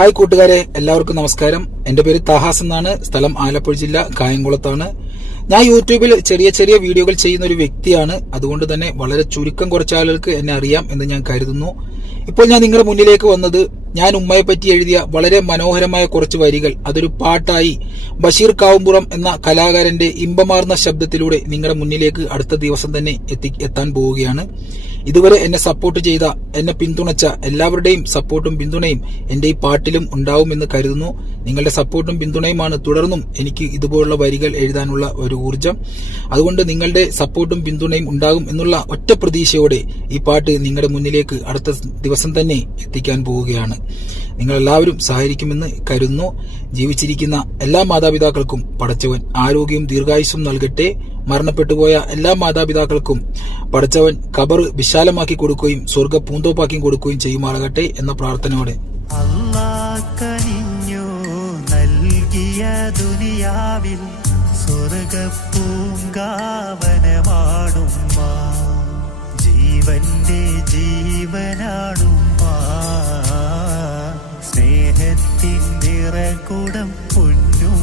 Hi കൂട്ടുകാരെ, എല്ലാവർക്കും നമസ്കാരം. എന്റെ പേര് താഹാസ് എന്നാണ്. സ്ഥലം ആലപ്പുഴ ജില്ല കായംകുളത്താണ്. ഞാൻ യൂട്യൂബിൽ ചെറിയ ചെറിയ വീഡിയോകൾ ചെയ്യുന്ന ഒരു വ്യക്തിയാണ്. അതുകൊണ്ട് തന്നെ വളരെ ചുരുക്കം കുറച്ച് ആളുകൾക്ക് എന്നെ അറിയാം എന്ന് ഞാൻ കരുതുന്നു. ഇപ്പോൾ ഞാൻ നിങ്ങളുടെ മുന്നിലേക്ക് വന്നത് ഞാൻ ഉമ്മയെ പറ്റി എഴുതിയ വളരെ മനോഹരമായ കുറച്ച് വരികൾ അതൊരു പാട്ടായി ബഷീർ കാവുംപുറം എന്ന കലാകാരന്റെ ഇമ്പമാർന്ന ശബ്ദത്തിലൂടെ നിങ്ങളുടെ മുന്നിലേക്ക് അടുത്ത ദിവസം തന്നെ എത്താൻ പോവുകയാണ്. ഇതുവരെ എന്നെ സപ്പോർട്ട് ചെയ്ത, എന്നെ പിന്തുണച്ച എല്ലാവരുടെയും സപ്പോർട്ടും പിന്തുണയും എന്റെ ഈ പാട്ടിലും ഉണ്ടാവുമെന്ന് കരുതുന്നു. നിങ്ങളുടെ സപ്പോർട്ടും പിന്തുണയുമാണ് തുടർന്നും എനിക്ക് ഇതുപോലുള്ള വരികൾ എഴുതാനുള്ള ഒരു ഊർജം. അതുകൊണ്ട് നിങ്ങളുടെ സപ്പോർട്ടും പിന്തുണയും ഉണ്ടാകും എന്നുള്ള ഒറ്റ പ്രതീക്ഷയോടെ ഈ പാട്ട് നിങ്ങളുടെ മുന്നിലേക്ക് അടുത്ത ദിവസം തന്നെ എത്തിക്കാൻ പോവുകയാണ്. നിങ്ങളെല്ലാവരും സഹകരിക്കുമെന്ന് കരുതുന്നു. ജീവിച്ചിരിക്കുന്ന എല്ലാ മാതാപിതാക്കൾക്കും പടച്ചവൻ ആരോഗ്യവും ദീർഘായുസ്സും നൽകട്ടെ. മരണപ്പെട്ടുപോയ എല്ലാ മാതാപിതാക്കൾക്കും പടച്ചവൻ ഖബർ വിശാലമാക്കി കൊടുക്കുകയും സ്വർഗ പൂന്തോപ്പാക്കി കൊടുക്കുകയും ചെയ്യുമാറാകട്ടെ എന്ന പ്രാർത്ഥനയോടെ നൽകിയ ദുനിയാവിൽ സ്വർഗപ്പൂങ്കാവനമാടുമ്മ, ജീവന്റെ ജീവനാടുമ്മ, സ്നേഹത്തിൻ നിറകുടം പൊന്നും